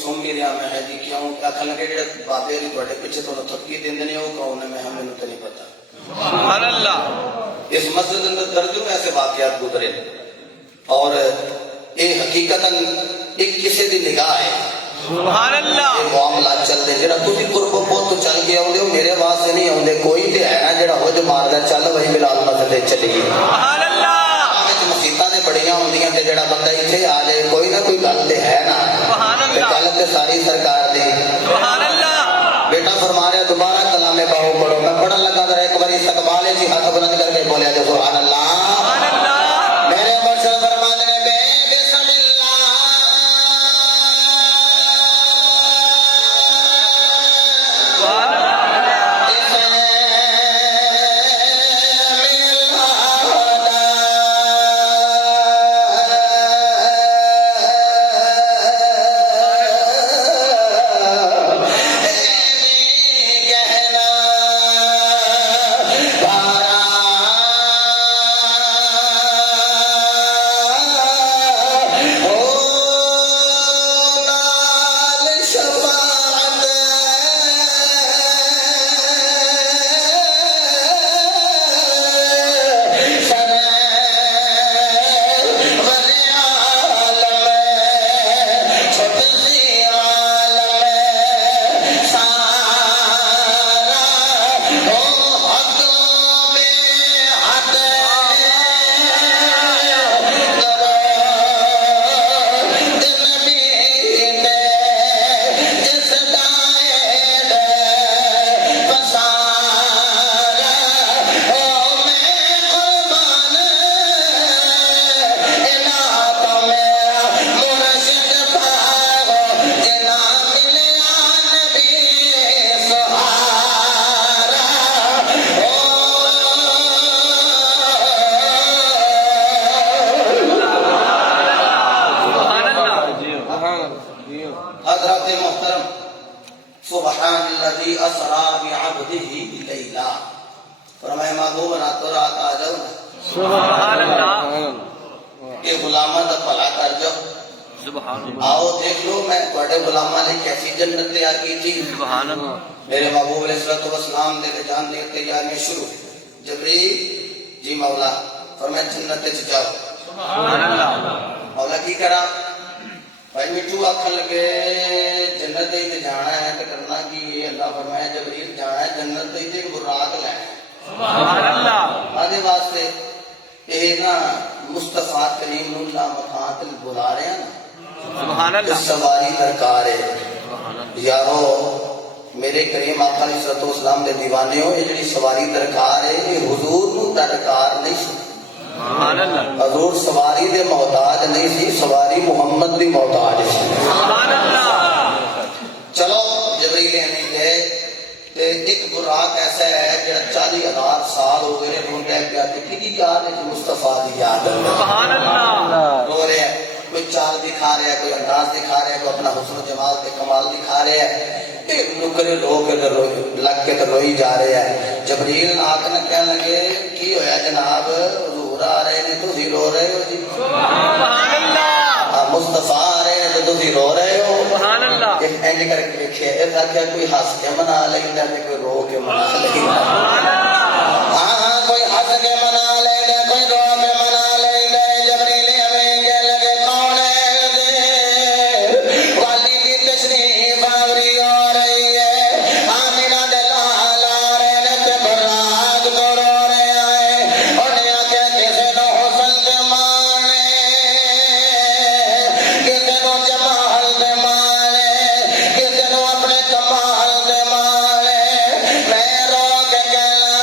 सुन नहीं रहा मैं है जी क्यों आखन लगे जो बाबे थोड़े पिछे थोड़ा थपकी देंगे ने वो कौन है मैं मैंने तो नहीं पता। सुभान अल्लाह। इस मस्जिद अंदर दर्जों ऐसे वाकयात गुजरे और ये हकीकतन एक किसी की निगाह है। सुभान अल्लाह। ये मामला चलते जरा तुसी कुर्ब पुत चल के आउंदे हो मेरे वास्ते नहीं आउंदे कोई ते है ना जेड़ा हो जो मारदा चल वही बिलाल मस्जिद चली। सुभान अल्लाह। मसीतां ने बड़ियां होंदियां ते जेड़ा बंदा इत्थे आ जाए कोई ना कोई गल ते है ना। सुभान अल्लाह। गल ते सारी सरकार दी। सुभान अल्लाह। बेटा फरमा रहा दोबारा कलामे बाहु पढ़ो मैं पढ़न लगा जरा एक बार इस्तकबाल जी हाथ बुलंद करके बोलिया जो सुभान अल्लाह। सुभान अल्लाह। मेरे मुर्शिद फरमाते हैं आओ देख लो मैं बड़े गुलामा ने कैसी जन्नत तैयार की थी। मेरे महबूब अलैहिस्सलाम ने जान दे तैयारी शुरू जबरील जी मौला फरमाया जन्नत च जाओ। सुभान अल्लाह। मौला की करा भाई मिठू आखन लगे जन्नत में जाना है तो करना की ये अल्लाह फरमाया जबरील जाना है जन्नत में बुराक लेना है। सुभान अल्लाह। आदे वास्ते ये ना मुस्तफा करीम नुल्लाह मकात बुला रहे हैं ना। सुभान अल्लाह। सवारी दरकार है यारो मेरे करीम आका अलैहिस्सलाम दे दीवाने हो ये जी सवारी दरकार है ये हुजूर नू दरकार नहीं सी। सुभान अल्लाह। हुजूर सवारी दे मोहताज नहीं सी सवारी मुहम्मद दी मोहताज सी। सुभान अल्लाह। चलो जबरील ने गए ते एक बुराक ऐसा है जेड़ा 40,000 साल हो गए ढूंढे पिया की याद है मुस्तफा दी याद। सुभान अल्लाह। रो रहे हैं कोई चाल दिखा रहा है कोई अंदाज दिखा रहा है कोई अपना हुस्न जमाल के कमाल दिखा रहे हैं नुकरे लोग लग के तो रोई जा रहे हैं। जबरील आके न कहने लगे की होया जनाब हुजूर आ रहे ने तुसी रो रहे हो जी। सुभान अल्लाह। मुस्तफा आ रहे हैं तो तुसी रो रहे हो। सुभान अल्लाह। इंज करके देखे इस आख्या कोई हंस के मना लेंदा ते कोई रो के मना लेंदा। सुभान अल्लाह। हां कोई हंस के मना लेंदा कोई रो के मना लेंदा। जबरील हमें कह लगे कौन है दे वाली दी तशरीफ आवरी हो रही है आमिना दे लाल आ रहे ने ते बरात तो रो रहे आए उन्हें आख्या किसे नो हुस्न ते माने किसे नो जमाल ते माने किसे नो अपने कमाल ते माने मैं रो के कहना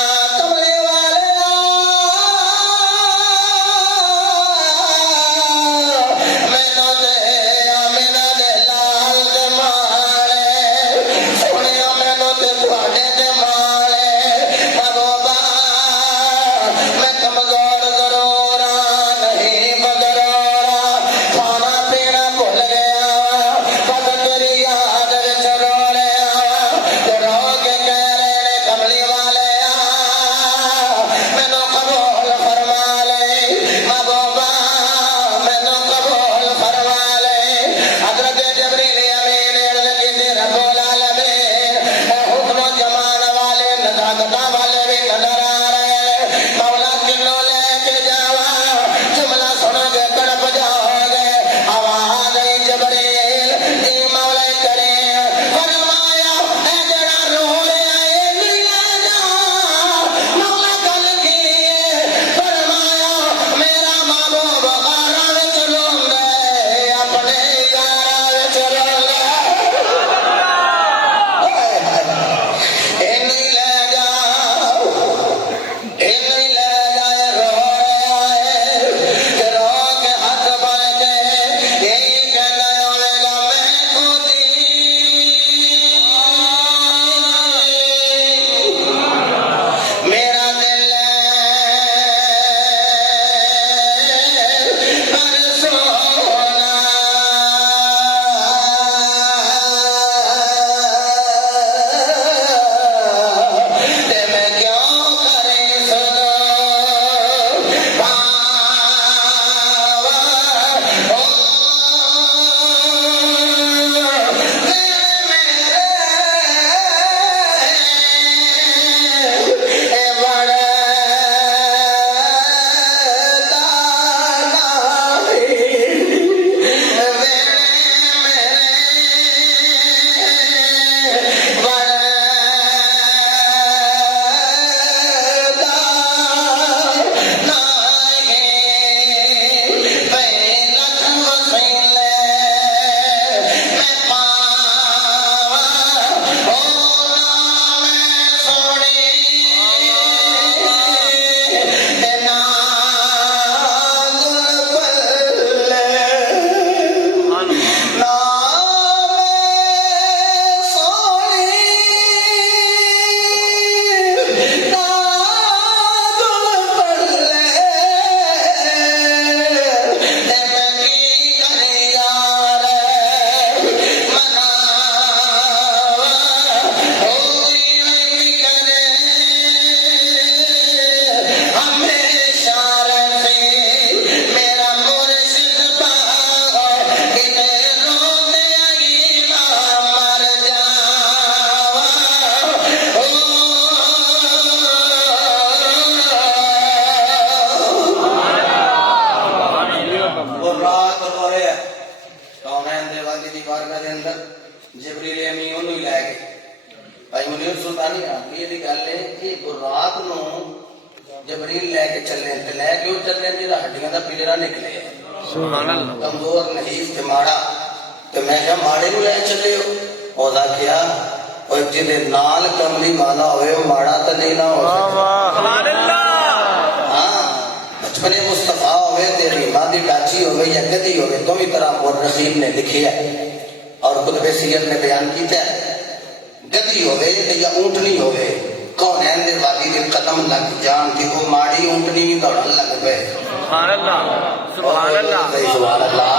वाली दी बारगाह दे अंदर जिबरील अमीन ओनू ही लै गए। भाई मुनीर सुल्तानी ये दी गल है कि रात नूं जिबरील लैके चले ते लै क्यों चले जिहदा हड्डियां दा पिंजरा निकले सुभान अल्लाह कमजोर नहीस ते माड़ा ते मैं क्या माड़े नूं लै चले हो ओदा क्या और जिहदे नाल कमली वाला होवे ओ माड़ा तां नहीं ना हो सकदा सुभान अल्लाह। हां बचपने मुस्तफा होवे ते रीमा दी डाची होवे या गदी होवे दोवें तरह मुर्रखीन ने लिखिया और कुतुब सीरत ने बयान किया है गदी होवे या ऊंटनी होवे कौनैन दे वाली दे कदम लग जान कि वो माड़ी ऊंटनी भी दौड़न लग पे सुभान अल्लाह सुभान अल्लाह सुभान अल्लाह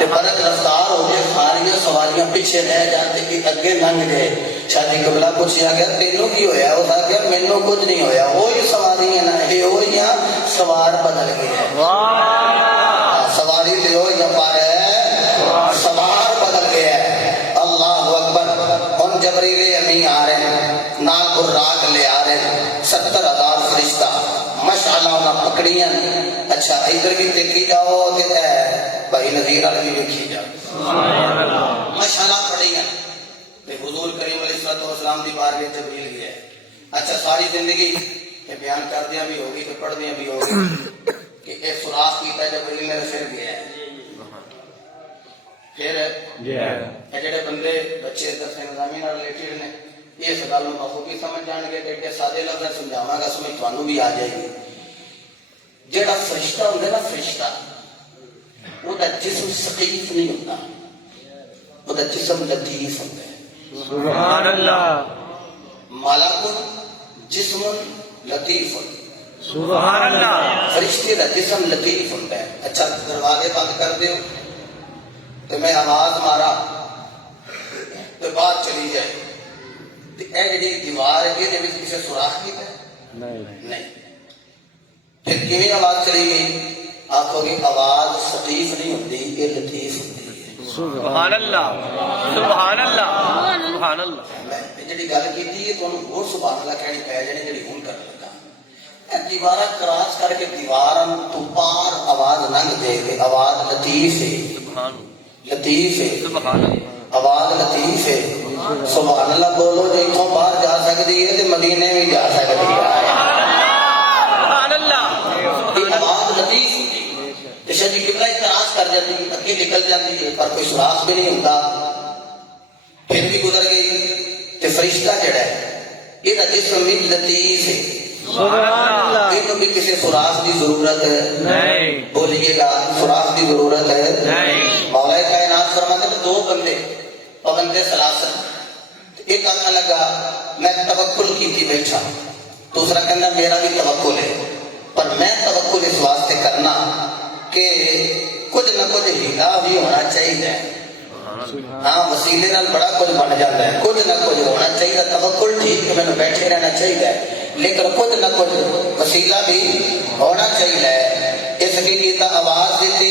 ते बरक रफ्तार हो गए सारियां सवारियां पीछे रह जाते कि आगे लंघ गए। शादी कबला पूछा गया तेनों की होया उस आखिया मैनू कुछ नहीं होया वही सवारी है ना ये वही सवार बदल गए है सवारी ले या पर सवार बदल गया है। अल्लाह अकबर उन जबरील अमीन आ रहे हैं नाल बुर्राक ले आ रहे हैं 70,000 फरिश्ता माशाअल्लाह उन्हें पकड़ियां। अच्छा इधर भी देखी जाओ कि भाई नज़ीर वाले भी देखी जाओ माशाअल्लाह पकड़ियां ते हुजूर करीम अलैहिस्सलाम दी बारगाह में जबरील गया। अच्छा सारी जिंदगी के बयान करदियां भी होगी ते पढ़दियां भी होगी कि एक सुराख कीता जबरील ने फिर गया फिर जेडे बंदे बच्चे दरसे निजामी नाल रिलेटेड ने इस गल नूं बखूबी समझ जाणगे ते एडे सादे लफ्ज़ समझावांगा समझ तुहानूं भी आ जाएगी। जेड़ा फरिश्ता हुंदा ना फरिश्ता ओदा जिस्म सकीफ नहीं होता ओदा जिस्म लतीफ होता है सुभान अल्लाह मलकुन जिस्मुन लतीफ सुभान अल्लाह फरिश्ते दा जिस्म लतीफ होता है। अच्छा दरवाजे बंद कर दियो तो मैं आवाज मारा तो बात चली जाए तो यह जी दीवार है ये किसी सुराख किया नहीं फिर किवें आवाज चली गई आखोगे आवाज सकीफ नहीं होती ये लतीफ होती है सुभान अल्लाह सुभान अल्लाह सुभान अल्लाह। मैं जी गल की तुहानूं होर सुभान अल्लाह कहनी पै जानी जी हुण कर लगा दीवार क्रॉस करके दीवार तो पार आवाज लंघ जाए आवाज लतीफ है लतीफ है आवाज लतीफ है सुभान अल्लाह बोलो जो इथों बाहर जा सकती है तो मदीने भी जा सकती है सुभान अल्लाह आवाज लतीफ होती है जी किबला क्रॉस कर जाती है अगे निकल जाती है पर कोई सुराख भी नहीं होता फिर भी गुजर गई तो फरिश्ता जड़ा है इसका जिस्म भी लतीफ है इन्हों भी किसी सुराख की जरूरत नहीं बोलिएगा सुराख की जरूरत है नहीं। मौला कायनात फरमाते हैं दो बंदे पवंदे सलासन एक आखने लगा मैं तवक्कुल की थी बैठा दूसरा कहना मेरा भी तवक्कुल है पर मैं तवक्कुल इस वास्ते करना कि कुछ न कुछ हीला भी होना चाहिए हाँ वसीले नाल बड़ा कुछ बन जाता है कुछ न कुछ होना चाहिए तवक्कुल ठीक है मैंने बैठे रहना चाहिए लेकिन कुछ न कुछ वसीला भी होना चाहिए। इसलिए आवाज दी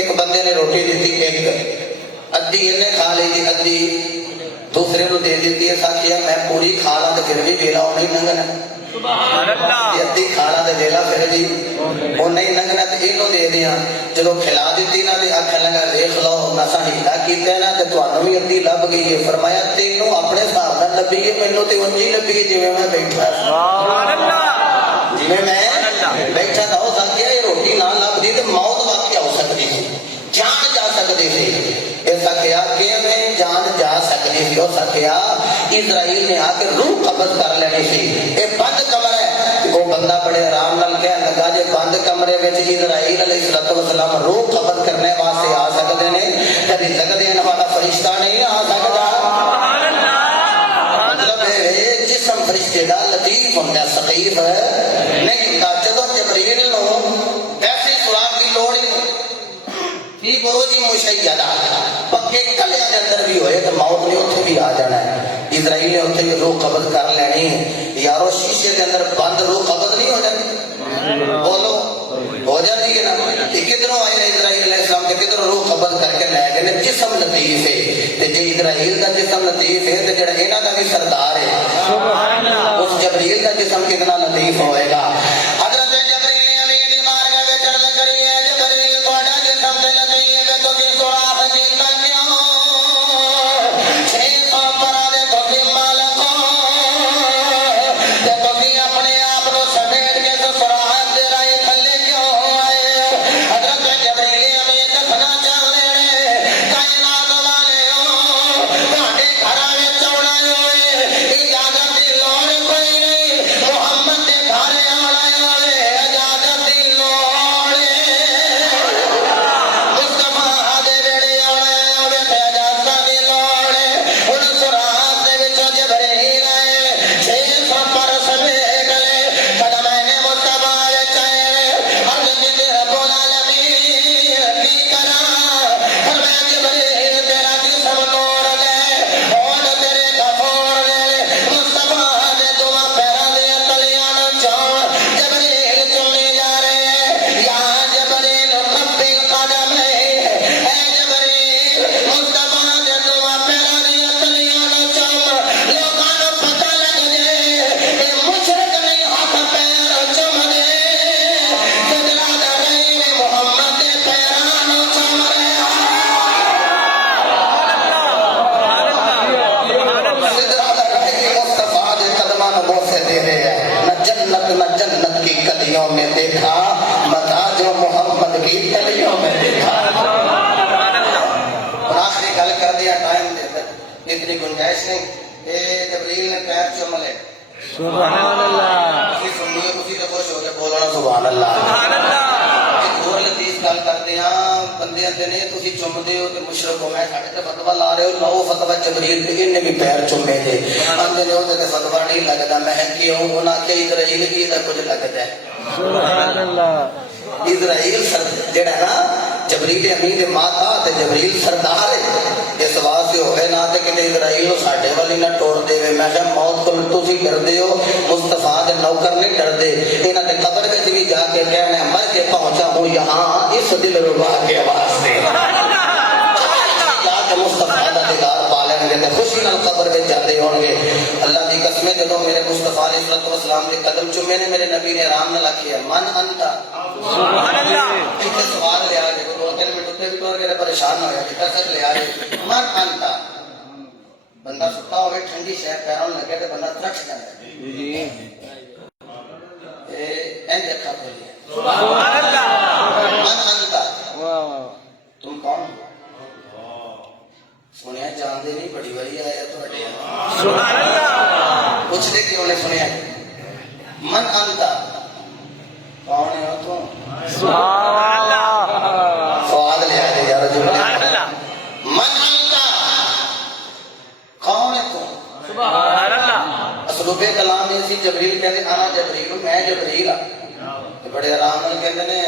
एक बंदे ने रोटी दी एक अद्धी इन्हें खा ली थी अद्धी दूसरे को दे दी है साथिया मैं पूरी खा ला तो फिर भी वेला होना ही लंघना अद्धी खा ला तो वेला फिर भी होना ही लंघना तो इनू दे दिया जो खिला दी ना तो आखन लगा देख लो नशा हीला किया ना तो तुहानू भी अद्धी लभ गई है फरमाया तेनों अपने हिसाब नाल लभी है मैनू तो उंज ही लभी जिवें मैं बैठा जिवें मैं बैठा था हो सकिया ये रोटी ना लभदी तो मौत वाकया हो सकती थी जान जा सकती थी ऐसा क्या कि मैं जान जा सकती थी हो सकिया इजराइल ने आके रूह कब्ज कर लेनी थी ये बंद कमरा है वो बंदा बड़े आराम नाल कह लगा जे बंद कमरे में इजराइल अलैहिस्सलाम रूह कब्ज करने वास्ते आ सकते हैं कभी लग देने वाला फरिश्ता नहीं आ सकता मतलब जिस्म फरिश्ते दा लतीफ होंदा सकीफ नहीं होंदा जदों जबरील नूं ऐसी सुराख की लोड़ ही नहीं बुरुजी मुशय्यदा पक्के कले के अंदर भी होए तो मौत ने उत्थे भी आ जाना है इजराइल ने उत्थे भी रूह कब्ज कर लेनी है यारो शीशे के अंदर बंद रूह कब्ज नहीं हो जाती बोलो हो जाती है ना किधरों आए ना इजराइल अलैहिस्सलाम के किधरों रूह कब्ज करके ले गए जिस्म लतीफ है ते जे इजराइल का जिस्म लतीफ है तो जेड़ा इन्हां दा भी सरदार है सुभान अल्लाह उस जबरील का जिस्म कितना लतीफ होएगा। हजरत जबरील अमीन दी मारगा विच अर्ज करी है जबरील तोड़ा जिस्म ते लतीफ है तो किस सुराख की इतनी गुंजाइश नहीं। ये जबरील ने पैर चूम ले। सुभान अल्लाह। ਤੁਸੀਂ ਸੁਣੀਏ ਤੁਸੀਂ ਤਾਂ ਖੁਸ਼ ਹੋ ਕੇ ਬੋਲਣਾ ਸੁਭਾਨ ਅੱਲਾਹ। ਸੁਭਾਨ ਅੱਲਾਹ। ਇੱਕ ਹੋਰ ਲਤੀਫ ਗੱਲ ਕਰਦੇ ਆ ਬੰਦੇ ਆਂਦੇ ਨੇ ਤੁਸੀਂ ਚੁੰਮਦੇ ਹੋ ਤੇ ਮੁਸ਼ਰਕ ਹੋ ਮੈਂ ਸਾਡੇ ਤੇ ਫਤਵਾ ਲਾ ਰਹੇ ਹੋ ਲਾਓ ਫਤਵਾ ਜਬਰੀਲ ਤੇ ਇਹਨੇ ਵੀ ਪੈਰ ਚੁੰਮੇ ਨੇ ਆਂਦੇ ਨੇ ਉਹਦੇ ਤੇ ਫਤਵਾ ਨਹੀਂ ਲੱਗਦਾ ਮੈਂ ਕਿਉਂ ਉਹਨਾਂ ਕੇ ਇਜ਼ਰਾਈਲ ਕੀ ਦਾ ਕੁਝ ਲੱਗਦਾ ਹੈ। सुभान अल्लाह। इजराइल जेड़ा ना जबरील अमीन माता ते जबरील सरदार है इस वास्ते हो गए ना ते कि इजराइल साडे वाली ना तोड़ देवे। मैं कहा मौत को तुसी डरदे हो मुस्तफा दे नौकर नहीं डरदे। इन्हां दे कब्र विच भी जाके कहना मर के पहुंचा हूं यहाँ इस दिल रुबा के वास्ते जाके मुस्तफा दा दीदार पा लेंगे ते खुशी नाल कब्र विच जाते होंगे। अल्लाह दी कसम जदों मेरे मुस्तफा अलैहि वसल्लम के कदम चुमे ने मेरे नबी ने आराम नाल आखिया मन अंता। सुभान अल्लाह। एक सवाल ले आ के 2-3 मिनट उत्ते भी टोर के परेशान होया कि कसक ले आ मन अंता। बंदा सुता होवे ठंडी शह पैरों लगे ते बंदा त्रछ जांदा जी। ए इंज अखा खोली सुभान अल्लाह। मन अंता। वाह तुम कौन सुनिया जानते नहीं बड़ी बारी आया थोड़े सुभान अल्लाह। पूछते क्यों ने सुनिया मन अंता कौन है तुम सुभान अल्लाह। सवाल ले आए यार सुभान अल्लाह। मन अंता कौन है तुम सुभान अल्लाह। असलूबे कलाम में सी जबरील कहते आना जबरील मैं जबरील आ बड़े आराम नाल कहते ने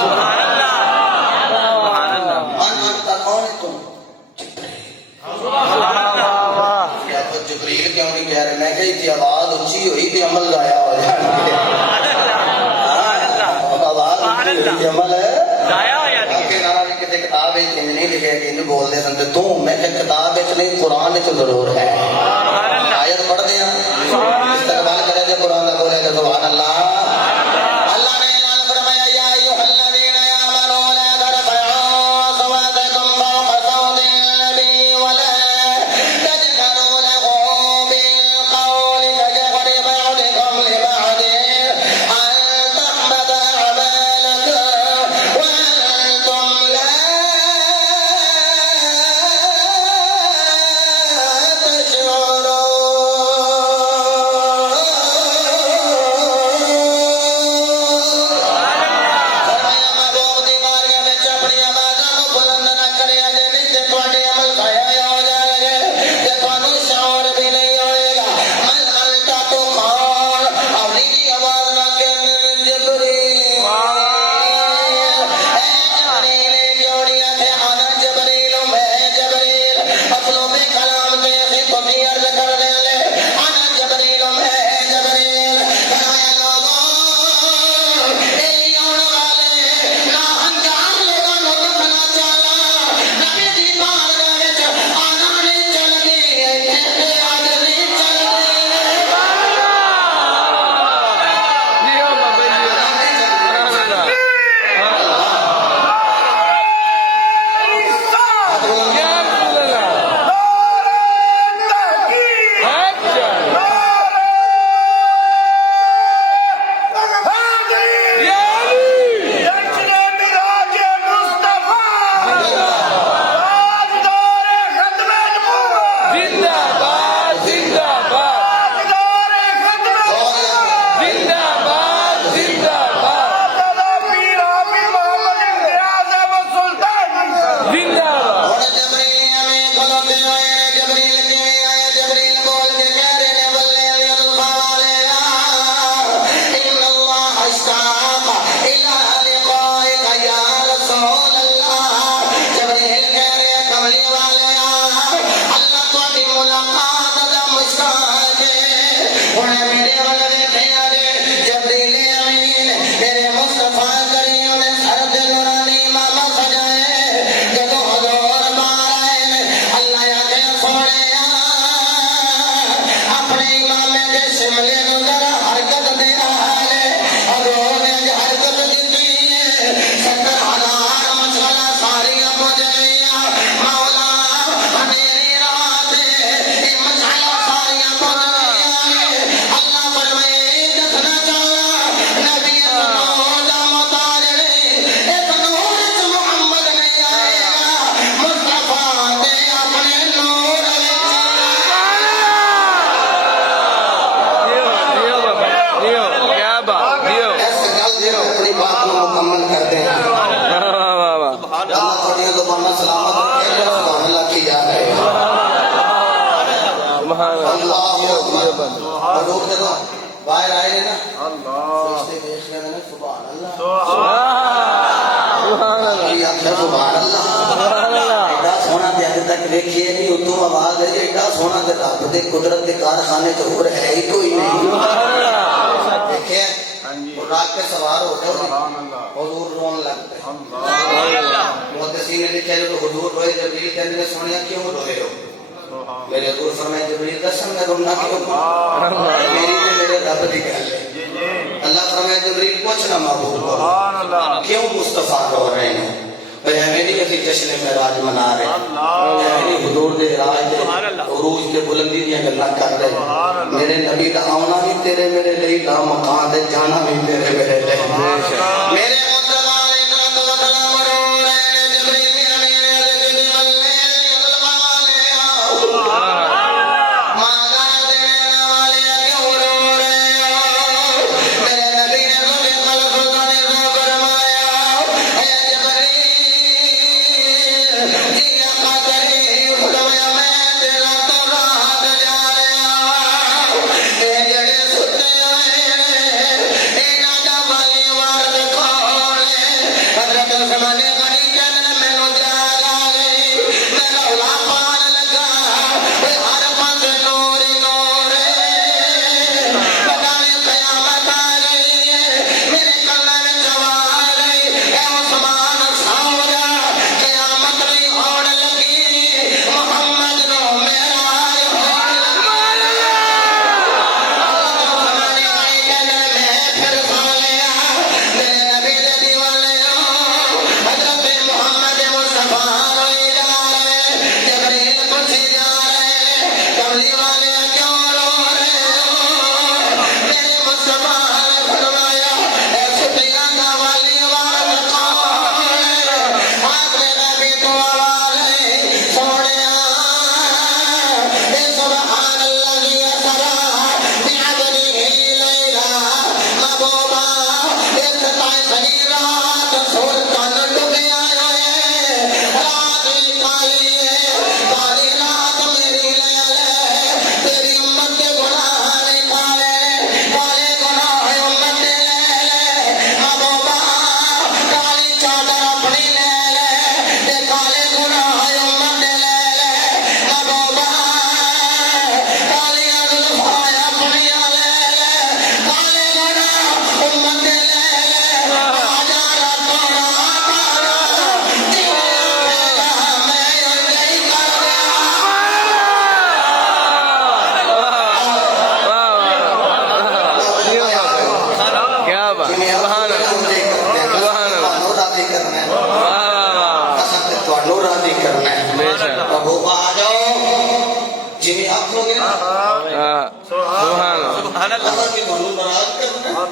सुभान अल्लाह। जबरील क्यों नहीं कह रहे मैं कही आवाज उच्ची हुई थी अमल जाया हो जाए अमल किताब नहीं लिखे कि बोलते सन तू मैं किताब नहीं कुरान जरूर है आयत पढ़ते हैं इस्तेमाल करे जो कुरान का बोले सुभान अल्लाह। दिया ज़ुबान सलामत रखे सुभान अल्लाह की जा रहे हैं अल्लाहु अकबर हजूर देखो बाहर आए ने ना फरिश्ते देख रहे हैं सुभान अल्लाह सुभान अल्लाह एडा सोना ते अज तक देखिए नहीं उतों आवाज है एडा सोना ते रब दे कुदरत दे कारखाने च होर है ही कोई नहीं देखे रात के सवार हो गए हुजूर रोन लग गए मुहद्दिसीन ने लिखा जो हुजूर रोए जबरील कहने सुनिया क्यों रोए हो मेरे हुजूर फरमाए जबरील दसन मैं रोना क्यों मेरी ते मेरे रब दी गल है अल्लाह फरमाए जबरील पूछ ना महबूब को क्यों मुस्तफा रो रहे हैं मेरी अभी जश्न मेराज मना रहे मेरी हुजूर दे राज दे उरूज ते बुलंदी दी गल्लां कर रहे मेरे नबी दा आना भी तेरे मेरे लिए ला मकान दे जाना भी तेरे मेरे लिए मेरे मुस्तफा अलैहि सलाम रो रहे जबरील अमीन अल्लाह वल्ले वाले आओ माला देने वाले क्यों रो रहे हो मेरे नबी ने मुझे कल्ब ने फरमाया ए जबरील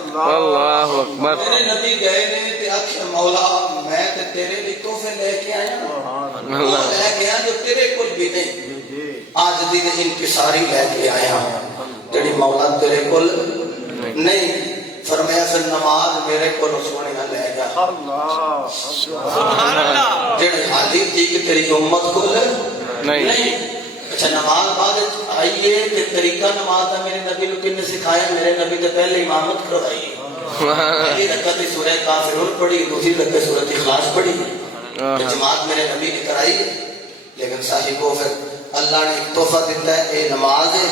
अल्लाहु अकबर मेरे नबी गए ने ते आखिया मौला मैं ते तेरे लिए तोहफे लेके आया अल्लाह लेके आया जो तेरे कोल भी नहीं आज दी इंतसारी लेके आया जेड़ी मौला तेरे कोल नहीं फरमाया फिर नमाज मेरे कोल सोने ले जा अल्लाह सुभान अल्लाह जेड़ी हाजी थी कि तेरी उम्मत कोल नहीं अच्छा नमाज बाद आई है कि तरीका नमाज का मेरे नबी ने किन्ने सिखाया मेरे नबी ने पहले इमामत करवाई पहली रकात सूरह काफिरून पढ़ी दूसरी रकात सूरह इखलास पढ़ी जमात मेरे नबी ने कराई लेकिन साहिब को फिर अल्लाह ने एक तोहफा दिता है ये नमाज है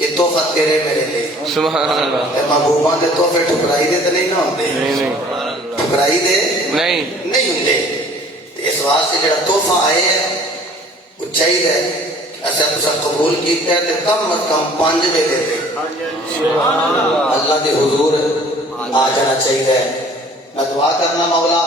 ये तोहफा तेरे मेरे लिए सुभान अल्लाह महबूबा के तोहफे ठुकराई दे तो नहीं ना होंगे नहीं ठुकराई दे नहीं होंगे इस वास्ते जेड़ा तोहफा आए है वो चाहिए ऐसा तुसा कबूल किया है कम अज कम 5 वेले अल्लाह के हुजूर आ जाना चाहिए मैं दुआ करना मौला